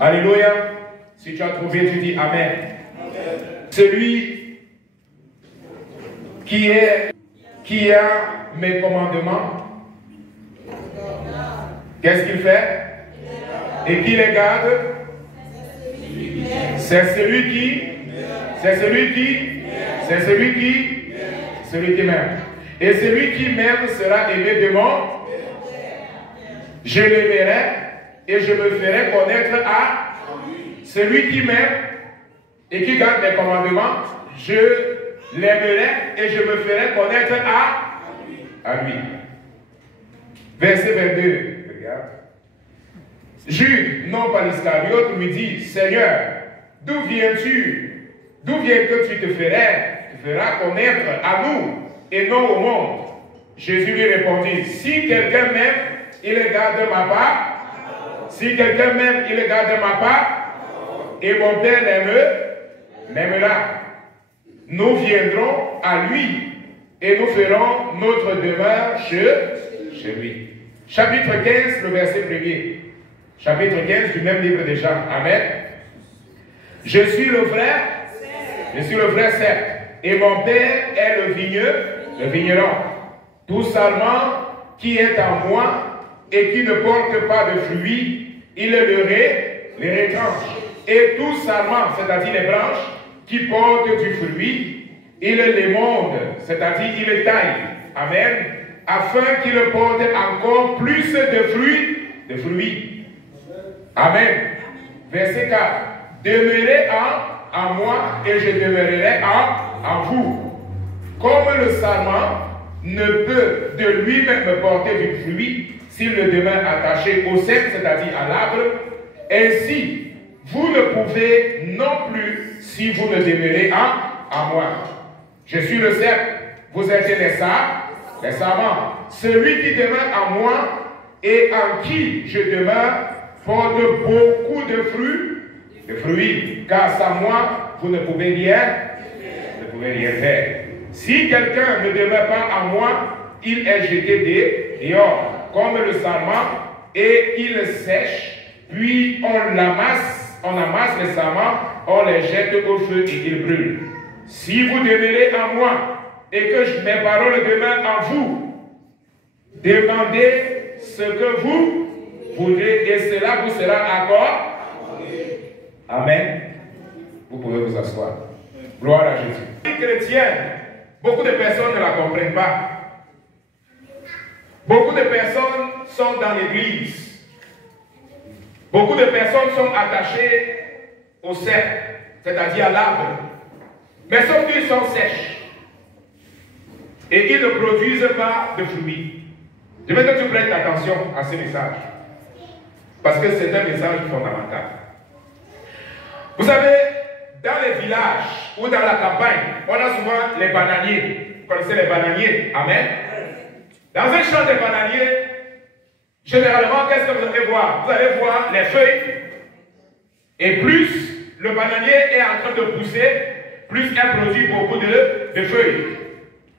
Alléluia. Si tu as trouvé, tu dis Amen. Amen. Celui qui a mes commandements, qu'est-ce qu'il fait? Et qui les garde? C'est celui qui m'aime. Et celui qui m'aime sera aimé de mon. Je l'aimerai et je me ferai connaître à celui qui m'aime et qui garde mes commandements. Je l'aimerai et je me ferai connaître à lui. Verset 22. Regarde. Jude, non pas l'Iscariote, lui dit, Seigneur, d'où viens-tu? D'où vient que tu te feras connaître à nous et non au monde? Jésus lui répondit, si quelqu'un m'aime, il garde ma part. Si quelqu'un m'aime, il garde ma part. Et mon Père m'aimera. Nous viendrons à lui et nous ferons notre demeure chez lui. Chapitre 15, le verset 1er. Chapitre 15 du même livre de Jean. Amen. Je suis le vrai cep, et mon Père est le vigneron. Tout sarment qui est en moi et qui ne porte pas de fruits, il les retranche. Et tout sarment, c'est-à-dire les branches, qui portent du fruit, il les monte, c'est-à-dire il les taille. Amen. Afin qu'il porte encore plus de fruits. Amen. Verset 4. Demeurez en moi et je demeurerai en vous. Comme le sarment ne peut de lui-même porter du fruit s'il ne demeure attaché au cep, c'est-à-dire à l'arbre, ainsi vous ne pouvez non plus si vous ne demeurez en moi. Je suis le cep, vous êtes les sarments. Celui qui demeure en moi et en qui je demeure porte beaucoup de fruits, car sans moi, vous ne pouvez rien faire. Si quelqu'un ne demeure pas en moi, il est jeté dehors, comme le sarment, et il sèche, puis on amasse les sarments, on les jette au feu et ils brûlent. Si vous demeurez en moi, et que mes paroles demeurent en vous, demandez ce que vous voudrez, et cela vous sera accordé. Amen. Vous pouvez vous asseoir. Gloire à Jésus. Les chrétiens, beaucoup de personnes ne la comprennent pas. Beaucoup de personnes sont dans l'église. Beaucoup de personnes sont attachées au cep, c'est-à-dire à l'arbre. Mais sauf qu'ils sont sèches. Et ils ne produisent pas de fruits. Je veux que tu prêtes attention à ce message. Parce que c'est un message fondamental. Vous savez, dans les villages ou dans la campagne, on a souvent les bananiers. Vous connaissez les bananiers? Amen. Dans un champ de bananiers, généralement, qu'est-ce que vous allez voir? Vous allez voir les feuilles. Et plus le bananier est en train de pousser, plus elle produit beaucoup de feuilles.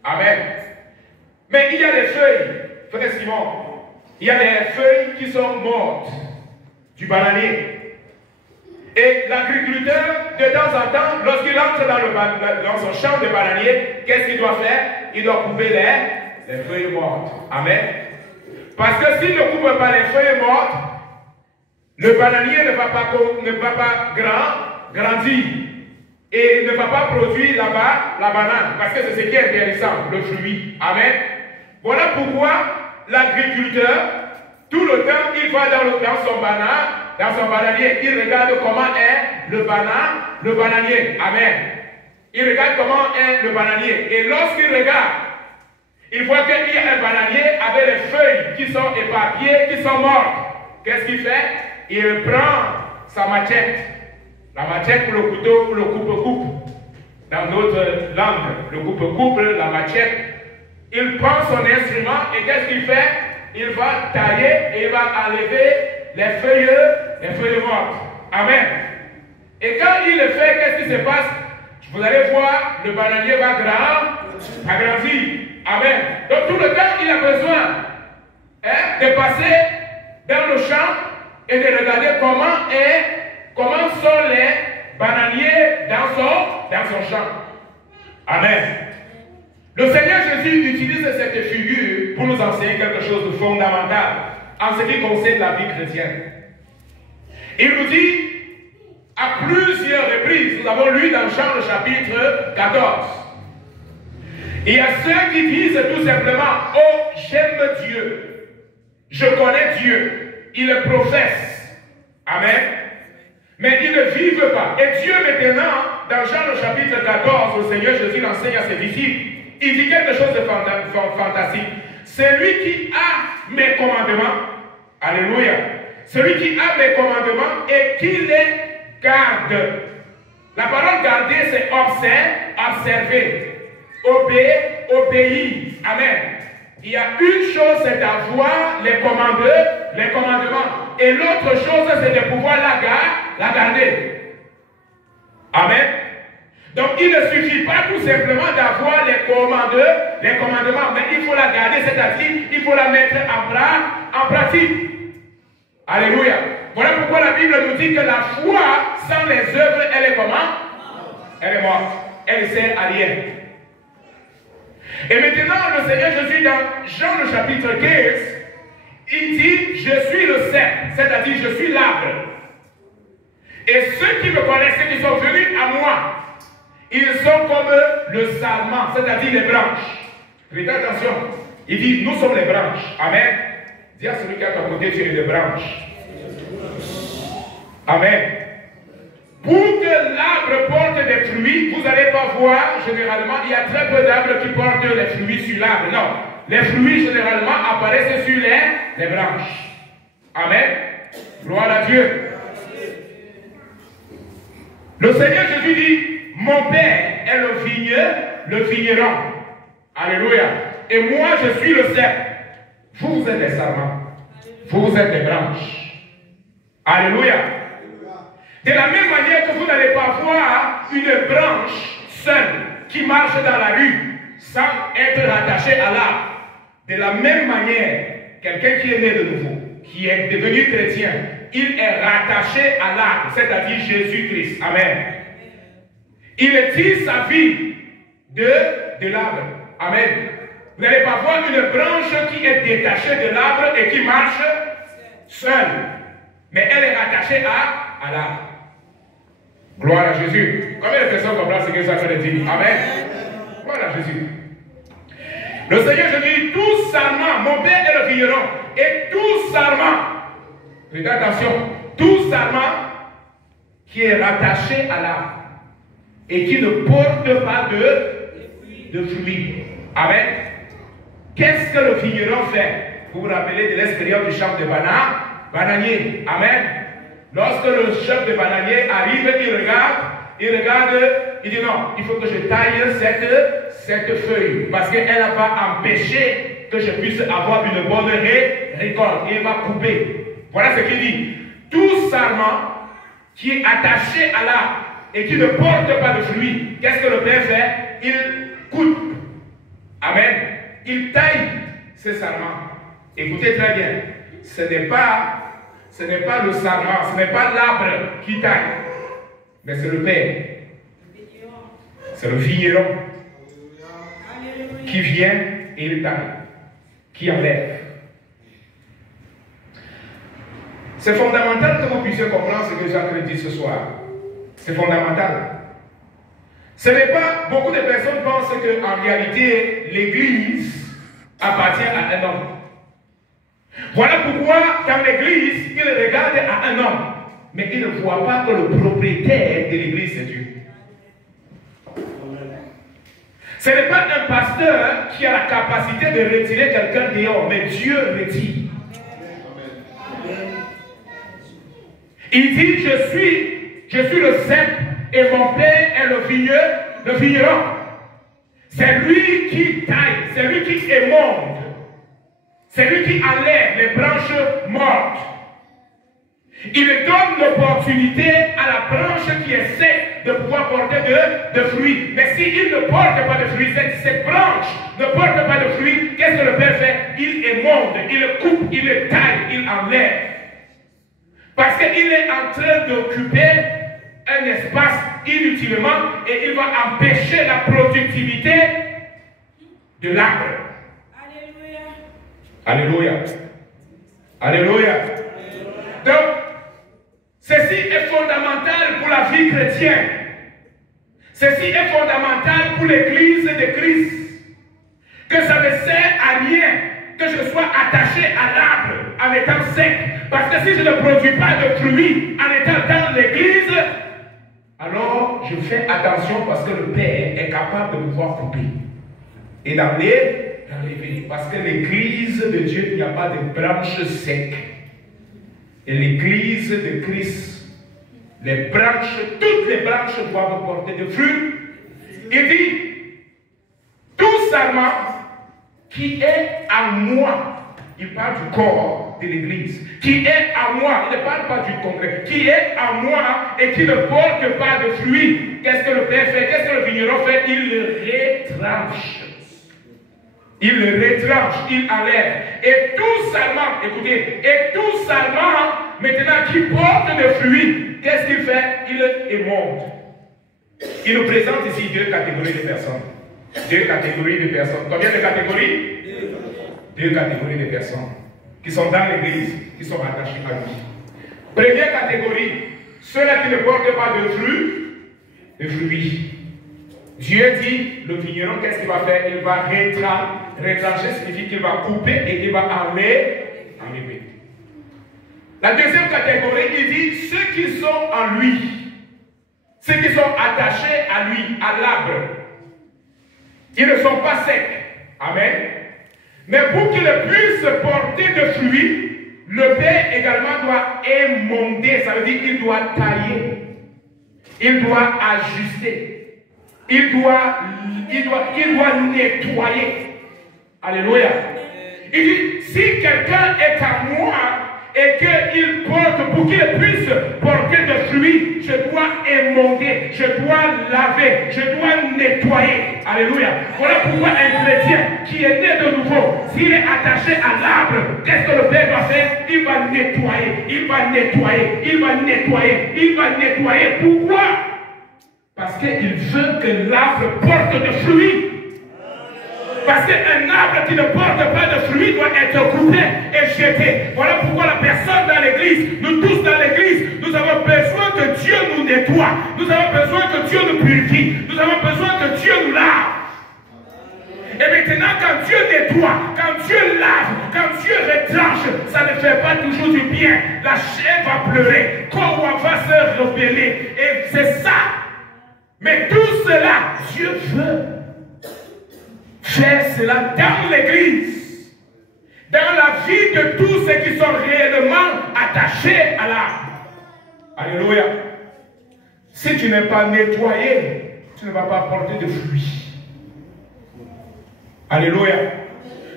Amen. Mais il y a des feuilles, frère Simon, il y a des feuilles qui sont mortes du bananier. Et l'agriculteur, de temps en temps, lorsqu'il entre dans son champ de bananier, qu'est-ce qu'il doit faire? Il doit couper les feuilles mortes. Amen. Parce que s'il ne coupe pas les feuilles mortes, le bananier ne va pas grandir. Et il ne va pas produire là-bas la banane. Parce que c'est ce qui est intéressant, le fruit. Amen. Voilà pourquoi l'agriculteur, tout le temps, il va dans son bananier, il regarde comment est le bananier. Amen. Il regarde comment est le bananier. Et lorsqu'il regarde, il voit qu'il y a un bananier avec les feuilles qui sont éparpillées, qui sont mortes. Qu'est-ce qu'il fait? Il prend sa machette. La machette pour le couteau, pour le coupe-coupe. Dans notre langue, le coupe-coupe, la machette. Il prend son instrument et qu'est-ce qu'il fait? Il va tailler et il va enlever les feuilles mortes. Amen. Et quand il le fait, qu'est-ce qui se passe? Vous allez voir, le bananier va agrandir. Amen. Donc tout le temps, il a besoin de passer dans le champ et de regarder comment est champ. Amen. Le Seigneur Jésus utilise cette figure pour nous enseigner quelque chose de fondamental en ce qui concerne la vie chrétienne. Il nous dit à plusieurs reprises, nous avons lu dans Jean le chapitre 14, il y a ceux qui disent tout simplement, oh, j'aime Dieu, je connais Dieu, ils le professent. Amen. Mais ils ne vivent pas. Et Dieu maintenant, dans Jean le chapitre 14, le Seigneur Jésus l'enseigne à ses disciples. Il dit quelque chose de fantastique. Celui qui a mes commandements, alléluia, celui qui a mes commandements et qui les garde. La parole garder, c'est observer, obéir. Amen. Il y a une chose, c'est d'avoir les commandements. Et l'autre chose, c'est de pouvoir la garder. Amen. Donc, il ne suffit pas tout simplement d'avoir les commandements, mais il faut la garder, c'est-à-dire, il faut la mettre en pratique. Alléluia. Voilà pourquoi la Bible nous dit que la foi, sans les œuvres, elle est comment? Elle est morte. Elle ne sert à rien. Et maintenant, le Seigneur Jésus, dans Jean le chapitre 15, il dit, je suis le cep, c'est-à-dire, je suis l'arbre. Et ceux qui me connaissent, ceux qui sont venus à moi, ils sont comme le sarment, c'est-à-dire les branches. Faites attention. Il dit, nous sommes les branches. Amen. Dis à celui qui est à ton côté, tu es les branches. Amen. Pour que l'arbre porte des fruits, vous n'allez pas voir, généralement, il y a très peu d'arbres qui portent les fruits sur l'arbre. Non. Les fruits, généralement, apparaissent sur les branches. Amen. Gloire à Dieu. Le Seigneur Jésus dit, mon Père est le vigneron. Alléluia. Et moi, je suis le cep. Vous êtes les sarments. Vous êtes les branches. Alléluia. De la même manière que vous n'allez pas voir une branche seule qui marche dans la rue sans être rattachée à l'arbre. De la même manière, quelqu'un qui est né de nouveau, qui est devenu chrétien, il est rattaché à l'arbre, c'est-à-dire Jésus-Christ. Amen. Il tire sa vie de l'arbre. Amen. Vous n'allez pas voir une branche qui est détachée de l'arbre et qui marche seule. Mais elle est rattachée à l'arbre. Gloire à Jésus. Combien de personnes comprennent ce que ça veut dire? Amen. Gloire à Jésus. Le Seigneur Jésus dit, tout sarment, mon Père est le vigneron, et tout sarment, faites attention, tout sarment qui est rattaché à l'arbre et qui ne porte pas de fruits. Amen. Qu'est-ce que le vigneron fait? Vous vous rappelez de l'expérience du champ de bananier. Amen. Lorsque le chef de bananier arrive, il regarde, il dit non, il faut que je taille cette feuille parce qu'elle n'a pas empêché que je puisse avoir une bonne récolte. Il va couper. Voilà ce qu'il dit. Tout sarment qui est attaché à l'arbre et qui ne porte pas de fruits, qu'est-ce que le Père fait? Il coupe. Amen. Il taille ce sarment. Écoutez très bien. Ce n'est pas le sarment, ce n'est pas l'arbre qui taille, mais c'est le Père. C'est le vigneron qui vient et il taille, qui enlève. C'est fondamental que vous puissiez comprendre ce que Jacques dit ce soir. C'est fondamental. Ce n'est pas, beaucoup de personnes pensent qu'en réalité, l'Église appartient à un homme. Voilà pourquoi, dans l'Église, il regarde à un homme, mais il ne voit pas que le propriétaire de l'Église, c'est Dieu. Ce n'est pas un pasteur qui a la capacité de retirer quelqu'un dehors, mais Dieu retire. Il dit, je suis le cep et mon Père est le vigneron. C'est lui qui taille, c'est lui qui émonde. C'est lui qui enlève les branches mortes. Il donne l'opportunité à la branche qui essaie de pouvoir porter de fruits. Mais s'il ne porte pas de fruits, cette branche ne porte pas de fruits, qu'est-ce que le Père fait? Il émonde, il coupe, il taille, il enlève. Parce qu'il est en train d'occuper un espace inutilement et il va empêcher la productivité de l'arbre. Alléluia. Alléluia. Donc, ceci est fondamental pour la vie chrétienne. Ceci est fondamental pour l'Église de Christ. Que ça ne sert à rien que je sois attaché à l'arbre en étant sec. Parce que si je ne produis pas de fruits en étant dans l'Église, alors je fais attention parce que le Père est capable de pouvoir couper et d'enlever. Parce que l'Église de Dieu, il n'y a pas de branches secs. Et l'Église de Christ, les branches, toutes les branches doivent porter des fruits. Il dit, tout sarment qui est à moi, il parle du corps de l'Église, qui est à moi, il ne parle pas du concret, qui est à moi et qui ne porte pas de fruits. Qu'est-ce que le Père fait? Qu'est-ce que le vigneron fait? Il le retranche. Il le retranche, il enlève. Et tout sarment, écoutez, et tout sarment, maintenant qui porte des fruits, qu'est-ce qu'il fait? Il émonte. Il nous présente ici deux catégories de personnes. Deux catégories de personnes. Combien de catégories? Deux catégories de personnes qui sont dans l'Église, qui sont attachées à lui. Première catégorie, ceux-là qui ne portent pas de fruits. Dieu dit, le vigneron, qu'est-ce qu'il va faire? Il va retrancher, signifie qu'il va couper et il va enlever. La deuxième catégorie, il dit, ceux qui sont en lui, ceux qui sont attachés à lui, à l'arbre, ils ne sont pas secs. Amen. Mais pour qu'ils puissent porter de fruits, le Père également doit émonder, ça veut dire qu'il doit tailler, il doit ajuster. Il doit nettoyer. Alléluia. Il dit, si quelqu'un est à moi et qu'il porte, pour qu'il puisse porter de fruits, je dois émonder, je dois laver, je dois nettoyer. Alléluia. Voilà pourquoi un chrétien qui est né de nouveau, s'il est attaché à l'arbre, qu'est-ce que le Père va faire? Il va nettoyer, il va nettoyer, il va nettoyer, il va nettoyer. Pourquoi? Parce qu'il veut que l'arbre porte de fruits. Parce qu'un arbre qui ne porte pas de fruits doit être coupé et jeté. Voilà pourquoi la personne dans l'église, nous tous dans l'église, nous avons besoin que Dieu nous nettoie. Nous avons besoin que Dieu nous purifie. Nous avons besoin que Dieu nous lave. Et maintenant, quand Dieu nettoie, quand Dieu lave, quand Dieu retranche, ça ne fait pas toujours du bien. La chair va pleurer, Kowa va se rebeller. Et c'est ça. Mais tout cela, Dieu veut faire cela dans l'église, dans la vie de tous ceux qui sont réellement attachés à l'arbre. Alléluia. Si tu n'es pas nettoyé, tu ne vas pas porter de fruits. Alléluia.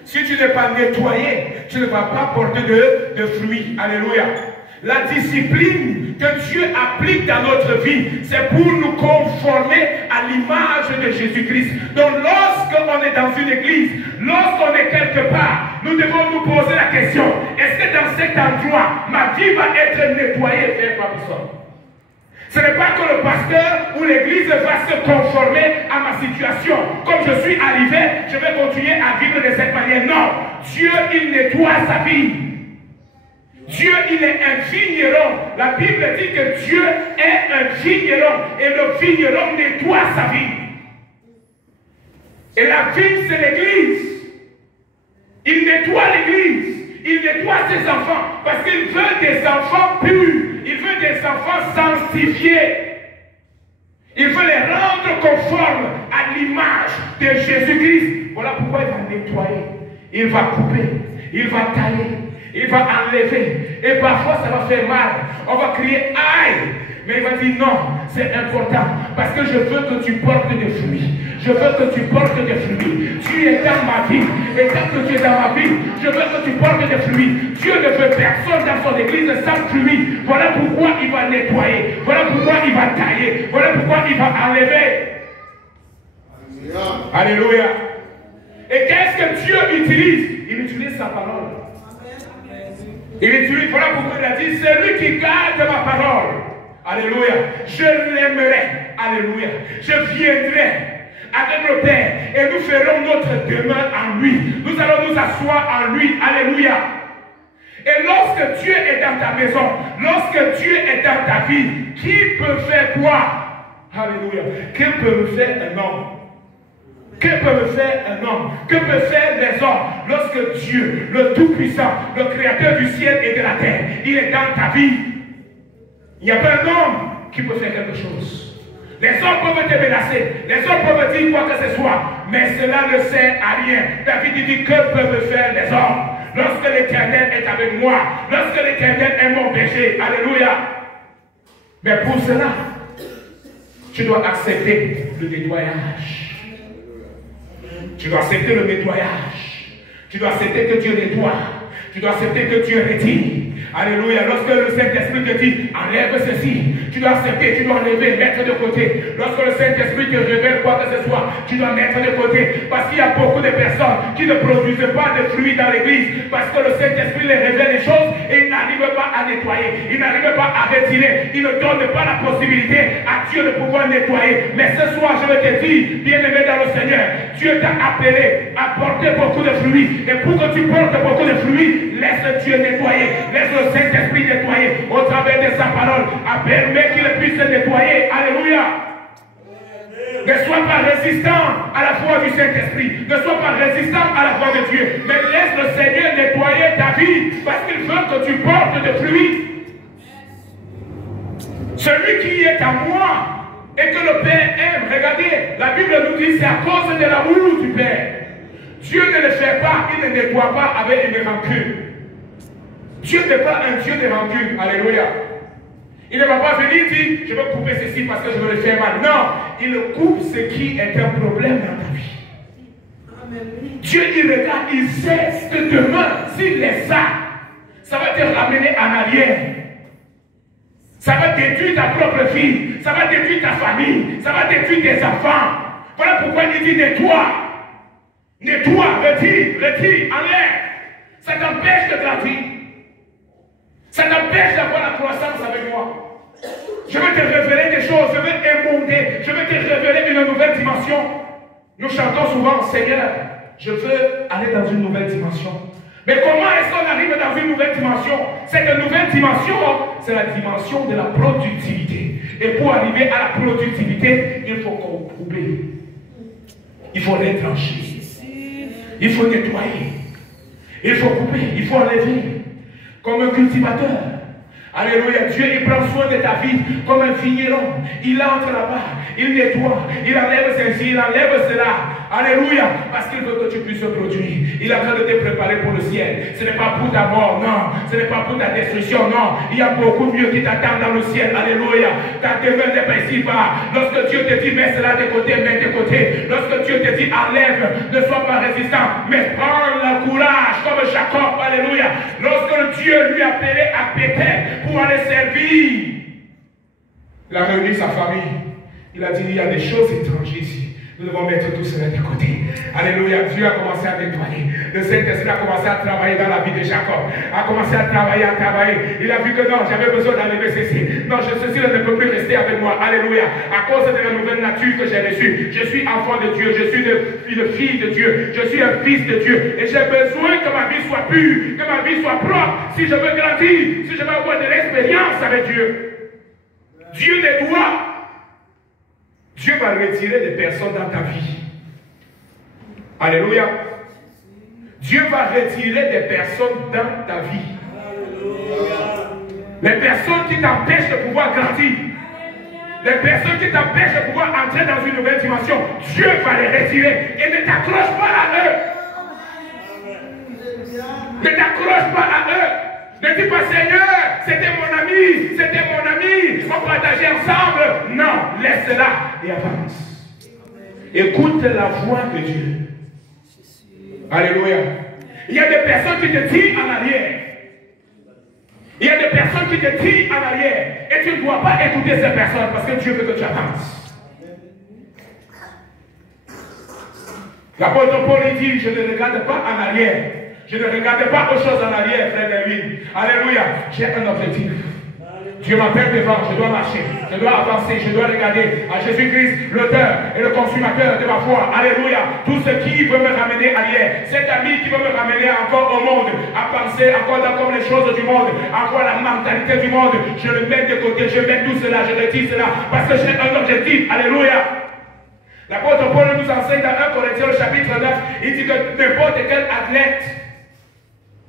Si tu n'es pas nettoyé, tu ne vas pas porter de fruits. Alléluia. La discipline que Dieu applique dans notre vie, c'est pour nous conformer à l'image de Jésus-Christ. Donc lorsqu'on est dans une église, lorsqu'on est quelque part, nous devons nous poser la question, est-ce que dans cet endroit, ma vie va être nettoyée? Faire pas besoin. Ce n'est pas que le pasteur ou l'église va se conformer à ma situation. Comme je suis arrivé, je vais continuer à vivre de cette manière. Non, Dieu, il nettoie sa vie. Dieu, il est un vigneron. La Bible dit que Dieu est un vigneron. Et le vigneron nettoie sa vie. Et la vie, c'est l'église. Il nettoie l'église. Il nettoie ses enfants. Parce qu'il veut des enfants purs. Il veut des enfants sanctifiés. Il veut les rendre conformes à l'image de Jésus-Christ. Voilà pourquoi il va nettoyer. Il va couper. Il va tailler. Il va enlever. Et parfois, ça va faire mal. On va crier aïe. Mais il va dire non, c'est important. Parce que je veux que tu portes des fruits. Je veux que tu portes des fruits. Tu es dans ma vie. Et tant que tu es dans ma vie, je veux que tu portes des fruits. Dieu ne veut personne dans son église sans fruits. Voilà pourquoi il va nettoyer. Voilà pourquoi il va tailler. Voilà pourquoi il va enlever. Alléluia. Et qu'est-ce que Dieu utilise? Il utilise sa parole. Il utilise, voilà pourquoi il a dit, c'est lui qui garde ma parole. Alléluia. Je l'aimerai. Alléluia. Je viendrai avec le Père et nous ferons notre demeure en lui. Nous allons nous asseoir en lui. Alléluia. Et lorsque Dieu est dans ta maison, lorsque Dieu est dans ta vie, qui peut faire quoi? Alléluia. Que peut me faire un homme? Que peut me faire un homme? Que peut faire les hommes lorsque Dieu, le Tout-Puissant, le Créateur du ciel et de la terre, il est dans ta vie? Il n'y a pas un homme qui peut faire quelque chose. Les hommes peuvent te menacer, les hommes peuvent dire quoi que ce soit, mais cela ne sert à rien. David dit, que peuvent faire les hommes lorsque l'Éternel est avec moi, lorsque l'Éternel est mon péché? Alléluia. Mais pour cela, tu dois accepter le nettoyage. Tu dois accepter le nettoyage. Tu dois accepter que Dieu nettoie. Tu dois accepter que Dieu retire. Alléluia. Lorsque le Saint-Esprit te dit, enlève ceci, tu dois accepter, tu dois enlever, mettre de côté. Lorsque le Saint-Esprit te révèle quoi que ce soit, tu dois mettre de côté. Parce qu'il y a beaucoup de personnes qui ne produisent pas de fruits dans l'église. Parce que le Saint-Esprit les révèle les choses et il n'arrive pas à nettoyer. Il n'arrive pas à retirer. Il ne donne pas la possibilité à Dieu de pouvoir nettoyer. Mais ce soir, je veux te dire, bien-aimé dans le Seigneur, Dieu t'a appelé à porter beaucoup de fruits. Et pour que tu portes beaucoup de fruits, laisse Dieu nettoyer. Laisse le Saint-Esprit nettoyer au travers de sa parole. Permets qu'il puisse se nettoyer. Alléluia. Ne sois pas résistant à la foi du Saint-Esprit. Ne sois pas résistant à la foi de Dieu. Mais laisse le Seigneur nettoyer ta vie. Parce qu'il veut que tu portes de fruits. Celui qui est à moi et que le Père aime. Regardez, la Bible nous dit c'est à cause de l'amour du Père. Dieu ne le fait pas, il ne nettoie pas avec une rancune. Dieu n'est pas un Dieu de rancune. Alléluia. Il ne va pas venir dire, je vais couper ceci parce que je veux le faire mal. Non, il coupe ce qui est un problème dans ta vie. Amen. Dieu, il regarde, il sait que demain, s'il laisse ça, ça va te ramener en arrière. Ça va détruire ta propre fille, ça va détruire ta famille, ça va détruire tes enfants. Voilà pourquoi il dit nettoie. Nettoie, retire, enlève. Ça t'empêche de grandir. Ça t'empêche d'avoir la croissance avec moi. Je vais te révéler des choses, je vais émonder, je vais te révéler une nouvelle dimension. Nous chantons souvent, Seigneur, je veux aller dans une nouvelle dimension. Mais comment est-ce qu'on arrive dans une nouvelle dimension? Cette nouvelle dimension, c'est la dimension de la productivité. Et pour arriver à la productivité, il faut couper. Il faut retrancher. Il faut nettoyer. Il faut couper. Il faut enlever. Comme un cultivateur. Alléluia. Dieu, il prend soin de ta vie comme un vigneron. Il entre là-bas. Il nettoie. Il enlève ceci. Il enlève cela. Alléluia. Parce qu'il veut que tu puisses produire. Il est en train de te préparer pour le ciel. Ce n'est pas pour ta mort. Non. Ce n'est pas pour ta destruction. Non. Il y a beaucoup mieux qui t'attend dans le ciel. Alléluia. Ta demeure n'est pas ici-bas. Lorsque Dieu te dit, mets cela de côté, mets de côté. Lorsque Dieu te dit, enlève, ne sois pas résistant. Mais prends le courage comme Jacob. Alléluia. Lorsque Dieu lui a appelé à Péter pour aller servir, il a réuni sa famille. Il a dit, il y a des choses étranges ici. Nous devons mettre tout cela de côté. Alléluia. Dieu a commencé à nettoyer. Le Saint-Esprit a commencé à travailler dans la vie de Jacob. A commencé à travailler, Il a vu que non, j'avais besoin d'enlever ceci. Non, ceci ne peut plus rester avec moi. Alléluia. À cause de la nouvelle nature que j'ai reçue. Je suis enfant de Dieu. Je suis une fille de Dieu. Je suis un fils de Dieu. Et j'ai besoin que ma vie soit pure. Que ma vie soit propre. Si je veux grandir. Si je veux avoir de l'expérience avec Dieu. Dieu nettoie. Dieu va retirer des personnes dans ta vie. Alléluia. Dieu va retirer des personnes dans ta vie. Alléluia. Les personnes qui t'empêchent de pouvoir grandir. Les personnes qui t'empêchent de pouvoir entrer dans une nouvelle dimension. Dieu va les retirer. Et ne t'accroche pas à eux. Ne t'accroche pas à eux. Ne dis pas, Seigneur, c'était mon ami, on partageait ensemble. Non, laisse-la et avance. Écoute la voix de Dieu. Alléluia. Il y a des personnes qui te tirent en arrière. Il y a des personnes qui te tirent en arrière. Et tu ne dois pas écouter ces personnes parce que Dieu veut que tu avances. L'apôtre Paul dit, je ne regarde pas en arrière. Je ne regarde pas aux choses en arrière, frère David. Alléluia. J'ai un objectif. Dieu m'appelle devant, je dois marcher, je dois avancer, je dois regarder à Jésus-Christ, l'auteur et le consommateur de ma foi. Alléluia. Tout ce qui veut me ramener ailleurs, cet ami qui veut me ramener encore au monde, à penser encore comme les choses du monde, à voir la mentalité du monde, je le mets de côté, je mets tout cela, je retire cela, parce que j'ai un objectif. Alléluia. L'apôtre Paul nous enseigne dans 1 Corinthiens, le chapitre 9, il dit que n'importe quel athlète,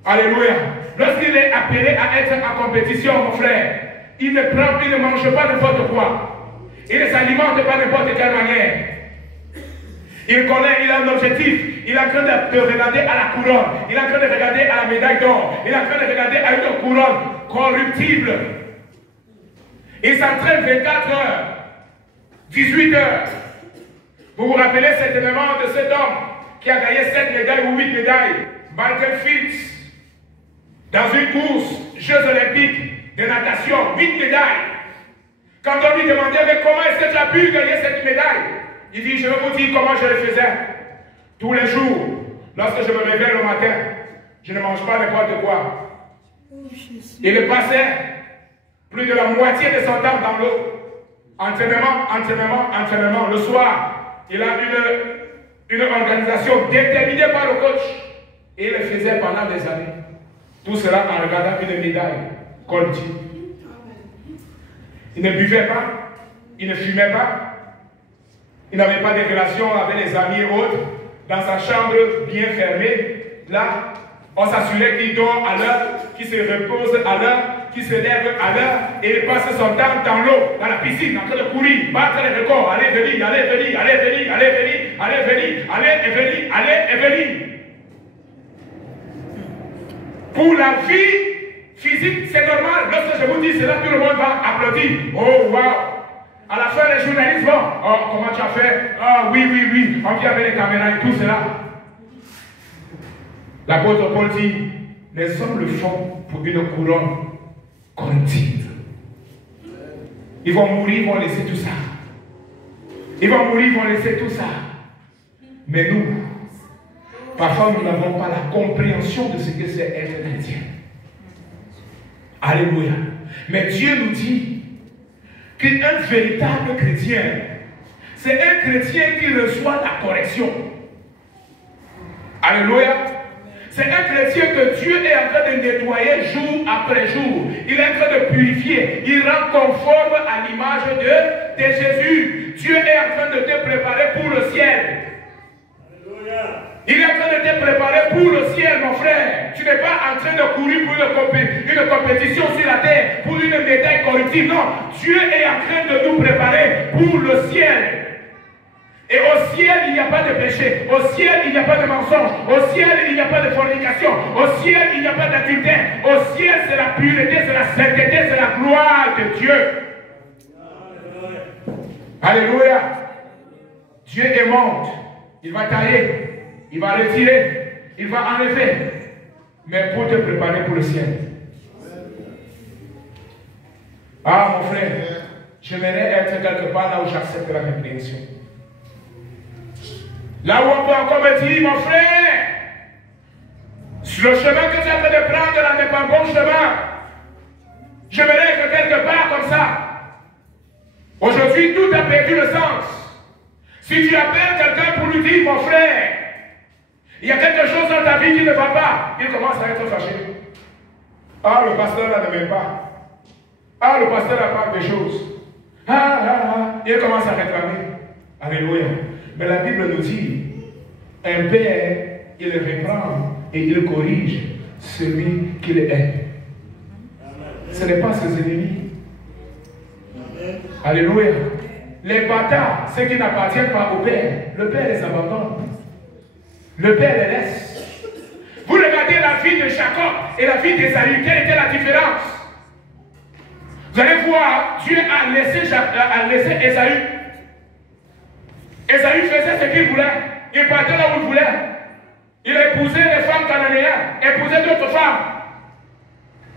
alléluia, lorsqu'il est appelé à être en compétition, mon frère, il ne mange pas n'importe quoi. Il ne s'alimente pas n'importe quelle manière. Il connaît, il a un objectif. Il est en train de regarder à la couronne. Il est en train de regarder à la médaille d'or. Il est en train de regarder à une couronne corruptible. Il s'entraîne 24 heures, 18 heures. Vous vous rappelez certainement de cet homme qui a gagné 7 médailles ou 8 médailles, Michael Phelps, dans une course, Jeux Olympiques de natation, 8 médailles. Quand on lui demandait, mais comment est-ce que tu as pu gagner cette médaille? Il dit, je vais vous dire comment je le faisais. Tous les jours, lorsque je me réveille le matin, je ne mange pas n'importe quoi. Il passait plus de la moitié de son temps dans l'eau. Entraînement, entraînement, entraînement. Le soir, il a une organisation déterminée par le coach. Et il le faisait pendant des années. Tout cela en regardant une médaille collective. Il ne buvait pas, il ne fumait pas, il n'avait pas de relations avec les amis et autres. Dans sa chambre bien fermée, là, on s'assurait qu'il dort à l'heure, qu'il se repose à l'heure, qu'il se lève à l'heure, et il passe son temps dans l'eau, dans la piscine, en train de courir, battre les records, aller venir, aller venir, aller venir, aller venir, aller venir, aller et venir, aller et venir. Pour la vie physique, c'est normal. Lorsque je vous dis cela, tout le monde va applaudir. Oh, wow! À la fin, les journalistes vont. Oh, comment tu as fait? Ah, oui, oui, oui. On vient avec les caméras et tout cela. L'apôtre Paul dit, les hommes le font pour une couronne corruptible. Ils vont mourir, ils vont laisser tout ça. Ils vont mourir, ils vont laisser tout ça. Mais nous, parfois, nous n'avons pas la compréhension de ce que c'est être chrétien. Alléluia. Mais Dieu nous dit qu'un véritable chrétien, c'est un chrétien qui reçoit la correction. Alléluia. C'est un chrétien que Dieu est en train de nettoyer jour après jour. Il est en train de purifier. Il rend conforme à l'image de Jésus. Dieu est en train de te préparer pour le ciel. Alléluia. Il est en train de te préparer pour le ciel, mon frère. Tu n'es pas en train de courir pour une compétition sur la terre, pour une médaille corruptible. Non, Dieu est en train de nous préparer pour le ciel. Et au ciel, il n'y a pas de péché. Au ciel, il n'y a pas de mensonge. Au ciel, il n'y a pas de fornication. Au ciel, il n'y a pas d'adultère. Au ciel, c'est la pureté, c'est la sainteté, c'est la gloire de Dieu. Alléluia. Dieu est mort. Il va tailler. Il va retirer, il va enlever, mais pour te préparer pour le ciel. Ah, mon frère, j'aimerais être quelque part là où j'accepte la répréhension. Là où on peut encore me dire, mon frère, sur le chemin que tu es en train de prendre là n'est pas un bon chemin. J'aimerais être quelque part comme ça. Aujourd'hui, tout a perdu le sens. Si tu appelles quelqu'un pour lui dire, mon frère, il y a quelque chose dans ta vie qui ne va pas, il commence à être fâché. Ah, le pasteur là ne m'aime pas. Ah, le pasteur a pas de choses. Il commence à réclamer. Alléluia. Mais la Bible nous dit, un père, il reprend et il corrige celui qu'il aime. Ce n'est pas ses ennemis. Alléluia. Les bâtards, ceux qui n'appartiennent pas au père, le père les abandonne. Le père les laisse. Vous regardez la vie de Jacob et la vie d'Ésaü. Quelle était la différence? Vous allez voir, Dieu a laissé Ésaü. Ésaü faisait ce qu'il voulait. Il partait là où il voulait. Il épousait les femmes cananéennes, épousait d'autres femmes.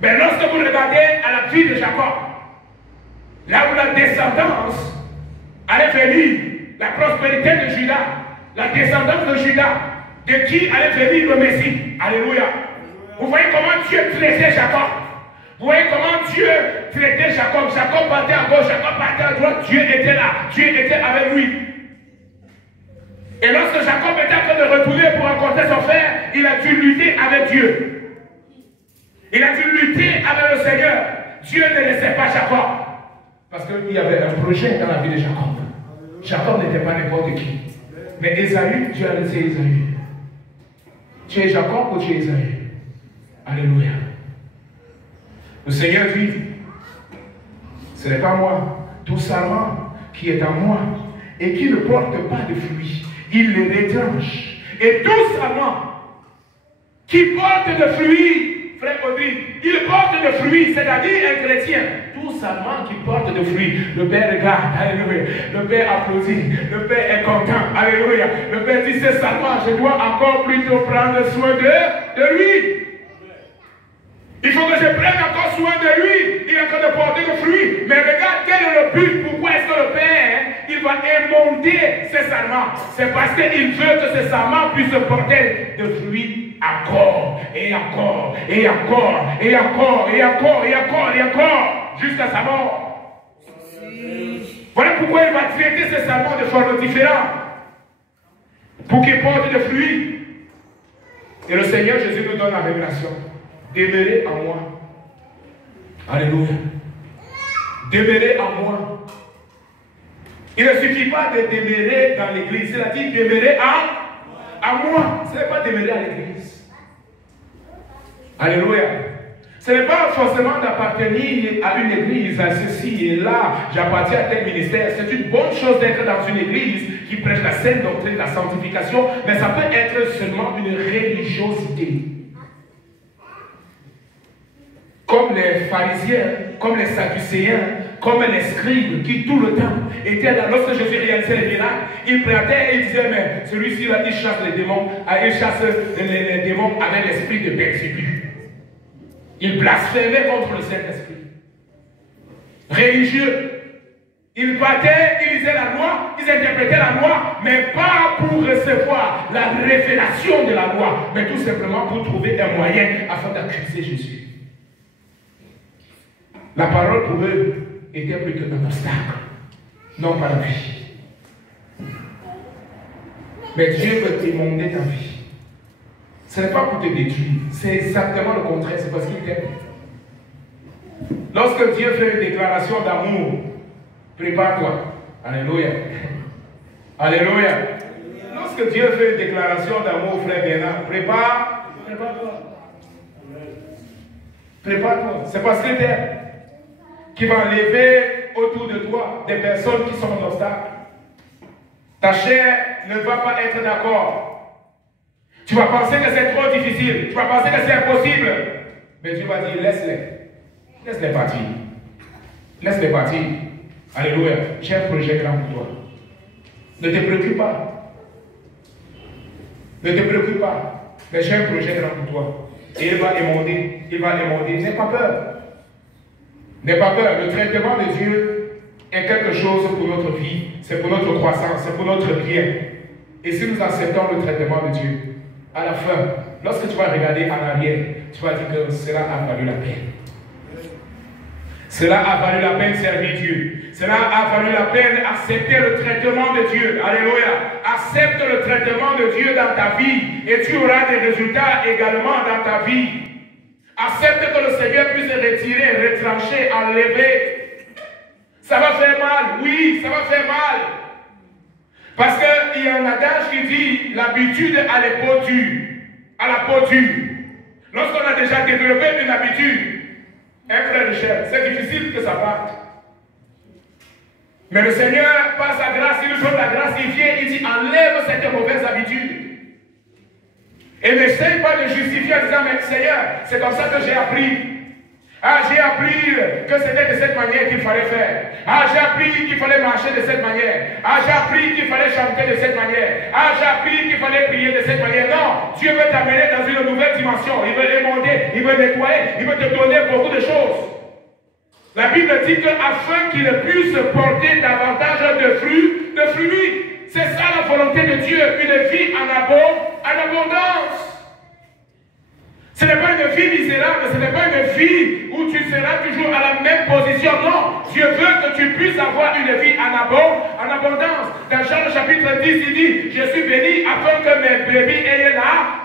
Mais lorsque vous regardez à la vie de Jacob, là où la descendance allait venir, la prospérité de Judas, la descendance de Judas, de qui allait venir le Messie. Alléluia. Vous voyez comment Dieu traitait Jacob. Vous voyez comment Dieu traitait Jacob. Jacob partait à gauche, Jacob partait à droite. Dieu était là. Dieu était avec lui. Et lorsque Jacob était en train de retourner pour rencontrer son frère, il a dû lutter avec Dieu. Il a dû lutter avec le Seigneur. Dieu ne laissait pas Jacob. Parce qu'il y avait un projet dans la vie de Jacob. Jacob n'était pas n'importe qui. Mais Ésaü, Dieu a laissé Ésaü. Tu es Jacob ou tu es Ésaü? Alléluia. Le Seigneur dit, ce n'est pas moi, tout sarment qui est en moi et qui ne porte pas de fruits, il les retranche. Et tout sarment qui porte de fruits, frère Audrey, il porte de fruits, c'est-à-dire un chrétien. Tout sarment qui porte de fruits, le Père regarde, alléluia. Le Père applaudit, le Père est content, alléluia. Le Père dit, ce sarment, je dois encore plutôt prendre soin de lui. Il faut que je prenne encore soin de lui. Il est en train de porter de fruits. Mais regarde quel est le but. Pourquoi est-ce que le Père, il va émonder ces sarments? C'est parce qu'il veut que ces sarments puissent porter de fruits encore, et encore, et encore, et encore, et encore, et encore, et encore, jusqu'à sa mort. Voilà pourquoi il va traiter ces sarments de forme différente. Pour qu'ils portent de fruits. Et le Seigneur Jésus nous donne la révélation. Demeurez en moi. Alléluia. Demeurez en moi. Il ne suffit pas de demeurer dans l'église. Il a dit demeurez en moi. Ce n'est pas demeurer à l'église. Alléluia. Ce n'est pas forcément d'appartenir à une église, à ceci et là, j'appartiens à tel ministère. C'est une bonne chose d'être dans une église qui prêche la sainte doctrine, la sanctification, mais ça peut être seulement une religiosité. Comme les pharisiens, comme les sadducéens, comme les scribes qui tout le temps étaient là. Lorsque Jésus réalisait les miracles, il prêtait et il disait, mais celui-ci là, il chasse les démons, il chasse les démons avec l'esprit de Belzébul. Il blasphémait contre le Saint-Esprit. Religieux. Ils battaient, ils lisaient la loi, ils interprétaient la loi, mais pas pour recevoir la révélation de la loi, mais tout simplement pour trouver un moyen afin d'accuser Jésus. La parole pour eux était plus qu'un obstacle, non pas la vie. Mais Dieu veut émonder ta vie. Ce n'est pas pour te détruire, c'est exactement le contraire, c'est parce qu'il t'aime. Lorsque Dieu fait une déclaration d'amour, prépare-toi. Alléluia. Alléluia. Lorsque Dieu fait une déclaration d'amour, frère Bernard, prépare-toi. Prépare-toi. C'est parce qu'il t'aime qui va enlever autour de toi des personnes qui sont en obstacle. Ta chair ne va pas être d'accord. Tu vas penser que c'est trop difficile. Tu vas penser que c'est impossible. Mais Dieu va dire, laisse-les. Laisse-les partir. Laisse-les partir. Alléluia. J'ai un projet grand pour toi. Ne te préoccupe pas. Ne te préoccupe pas. Mais j'ai un projet grand pour toi. Et il va émonder. Il va émonder. N'aie pas peur. N'aie pas peur. Le traitement de Dieu est quelque chose pour notre vie. C'est pour notre croissance. C'est pour notre bien. Et si nous acceptons le traitement de Dieu, à la fin, lorsque tu vas regarder en arrière, tu vas dire que cela a valu la peine. Cela a valu la peine servir Dieu. Cela a valu la peine accepter le traitement de Dieu. Alléluia. Accepte le traitement de Dieu dans ta vie et tu auras des résultats également dans ta vie. Accepte que le Seigneur puisse retirer, retrancher, enlever. Ça va faire mal. Oui, ça va faire mal. Parce qu'il y a un adage qui dit l'habitude à la peau dure. À la peau dure. Lorsqu'on a déjà développé une habitude, un frère de chair, c'est difficile que ça parte. Mais le Seigneur, par sa grâce, il nous donne la grâce, il vient, il dit enlève cette mauvaise habitude. Et n'essaye pas de justifier en disant mais Seigneur, c'est comme ça que j'ai appris. Ah, j'ai appris que c'était de cette manière qu'il fallait faire. Ah, j'ai appris qu'il fallait marcher de cette manière. Ah, j'ai appris qu'il fallait chanter de cette manière. Ah, j'ai appris qu'il fallait prier de cette manière. Non, Dieu veut t'amener dans une nouvelle dimension. Il veut émonder, il veut nettoyer, il veut te donner beaucoup de choses. La Bible dit qu'afin qu'il puisse porter davantage de fruits, c'est ça la volonté de Dieu, une vie en abondance. Ce n'est pas une vie misérable, ce n'est pas une vie où tu seras toujours à la même position. Non, Dieu veut que tu puisses avoir une vie en abondance. Dans Jean chapitre 10, il dit, je suis béni afin que mes brebis aient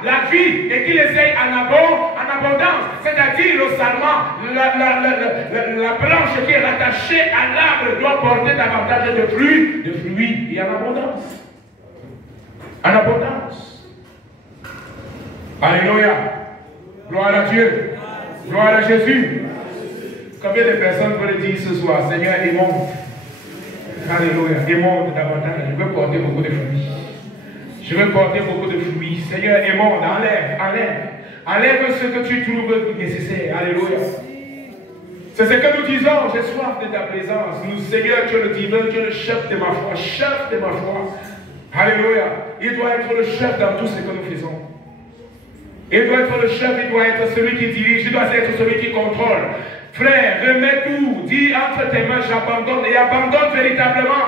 la vie et qu'ils les aient en abondance. C'est-à-dire le sarment, la branche qui est rattachée à l'arbre doit porter davantage de fruits et en abondance. En abondance. Alléluia. Gloire à Dieu. Gloire à Jésus. Combien de personnes veulent dire ce soir, Seigneur, aimons. Alléluia. Aimons davantage. Je veux porter beaucoup de fruits. Je veux porter beaucoup de fruits. Seigneur, aimons. Enlève ce que tu trouves nécessaire. Alléluia. C'est ce que nous disons. J'ai soif de ta présence. Nous, Seigneur, tu es le divin, tu es le chef de ma foi. Chef de ma foi. Alléluia. Il doit être le chef dans tout ce que nous faisons. Il doit être le chef, il doit être celui qui dirige, il doit être celui qui contrôle. Frère, remets tout, dis entre tes mains, j'abandonne, et abandonne véritablement.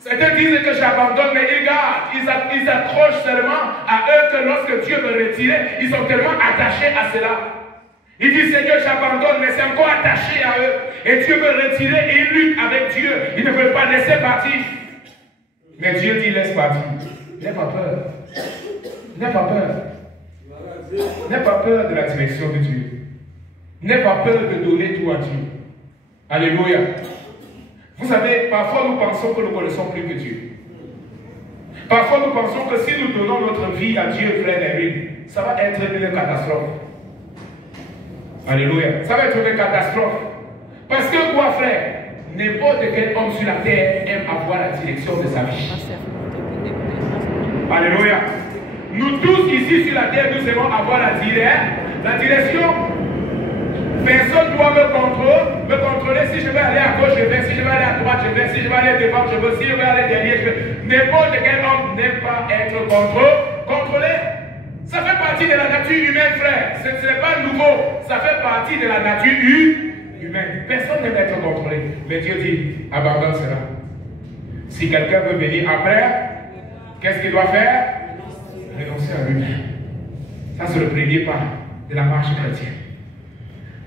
Certains disent que j'abandonne, mais ils gardent, ils s'accrochent seulement à eux que lorsque Dieu veut retirer, ils sont tellement attachés à cela. Ils disent, Seigneur, j'abandonne, mais c'est encore attaché à eux. Et Dieu veut retirer et ils luttent avec Dieu. Ils ne veulent pas laisser partir. Mais Dieu dit, laisse partir. N'aie pas peur. N'aie pas peur. N'aie pas peur de la direction de Dieu. N'aie pas peur de donner tout à Dieu. Alléluia. Vous savez, parfois nous pensons que nous connaissons plus que Dieu. Parfois nous pensons que si nous donnons notre vie à Dieu, frère David, ça va être une catastrophe. Alléluia. Ça va être une catastrophe. Parce que quoi, frère? N'importe quel homme sur la terre aime avoir la direction de sa vie. Alléluia. Nous tous ici sur la terre, nous aimons avoir la direction. Personne ne doit me contrôler. Si je vais aller à gauche, je vais. Si je vais aller à droite, je vais. Si je vais aller devant, je vais. Si je vais aller derrière, je vais. N'importe quel homme n'aime pas être contrôlé. Ça fait partie de la nature humaine, frère. Ce n'est pas nouveau. Ça fait partie de la nature humaine. Personne n'aime être contrôlé. Mais Dieu dit, abandonne cela. Si quelqu'un veut venir après, qu'est-ce qu'il doit faire? Renoncer à lui. Ça, c'est le premier pas de la marche chrétienne.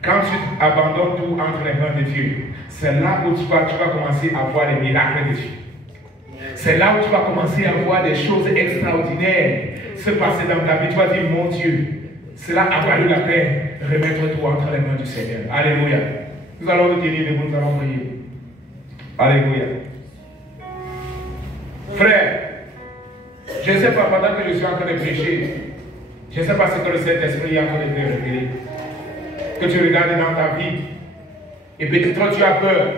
Quand tu abandonnes tout entre les mains de Dieu, c'est là où tu vas commencer à voir les miracles de Dieu. C'est là où tu vas commencer à voir des choses extraordinaires se passer dans ta vie. Tu vas dire, mon Dieu, cela a valu la peine. Remettre tout entre les mains du Seigneur. Alléluia. Nous allons nous tenir debout, nous allons prier. Alléluia. Frère, je ne sais pas, pendant que je suis en train de prêcher, je ne sais pas ce que le Saint-Esprit est en train de te révéler. Que tu regardes dans ta vie, et peut-être tu as peur.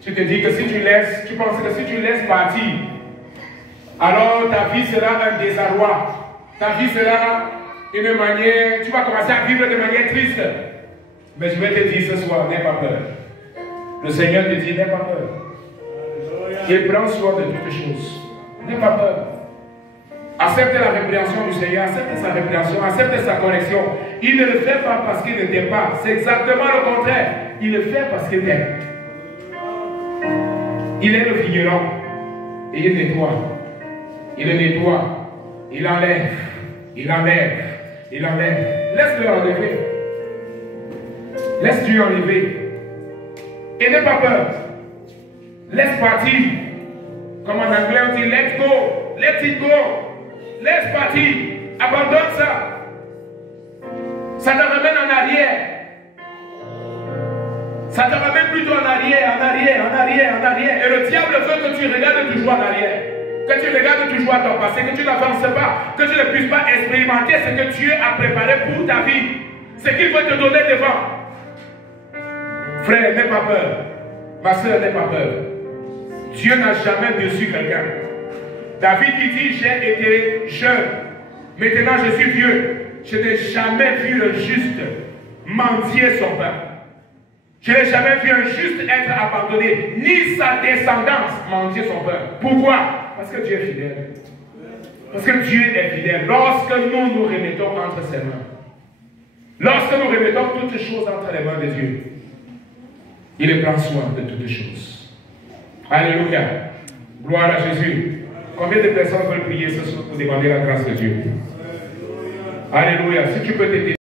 Tu te dis que si tu laisses, tu penses que si tu laisses partir, alors ta vie sera un désarroi. Ta vie sera une manière, tu vas commencer à vivre de manière triste. Mais je vais te dire ce soir, n'aie pas peur. Le Seigneur te dit, n'aie pas peur. Il prend soin de toutes choses. N'aie pas peur. Accepte la répréhension du Seigneur, accepte sa répréhension, accepte sa correction. Il ne le fait pas parce qu'il ne t'aime pas. C'est exactement le contraire. Il le fait parce qu'il t'aime. Il est le vigneron. Et il nettoie. Il le nettoie. Il enlève. Il enlève. Il enlève. Laisse-le enlever. Laisse Dieu enlever. Et n'aie pas peur. Laisse partir. Comme en anglais on dit let go. Let it go. Laisse partir. Abandonne ça. Ça te ramène en arrière. Ça te ramène plutôt en arrière, en arrière, en arrière, en arrière. Et le diable veut que tu regardes toujours en arrière. Que tu regardes toujours à ton passé, que tu n'avances pas, que tu ne puisses pas expérimenter ce que Dieu a préparé pour ta vie. Ce qu'il veut te donner devant. Frère, n'aie pas peur. Ma soeur, n'aie pas peur. Dieu n'a jamais déçu quelqu'un. David dit, j'ai été jeune. Maintenant je suis vieux. Je n'ai jamais vu le juste mendier son pain. Je n'ai jamais vu un juste être abandonné, ni sa descendance mendier son pain. Pourquoi? Parce que Dieu est fidèle. Parce que Dieu est fidèle. Lorsque nous nous remettons entre ses mains, lorsque nous remettons toutes choses entre les mains de Dieu, il prend soin de toutes choses. Alléluia. Gloire à Jésus. Combien de personnes veulent prier ce soir pour demander la grâce de Dieu? Alléluia. Si tu peux t'aider.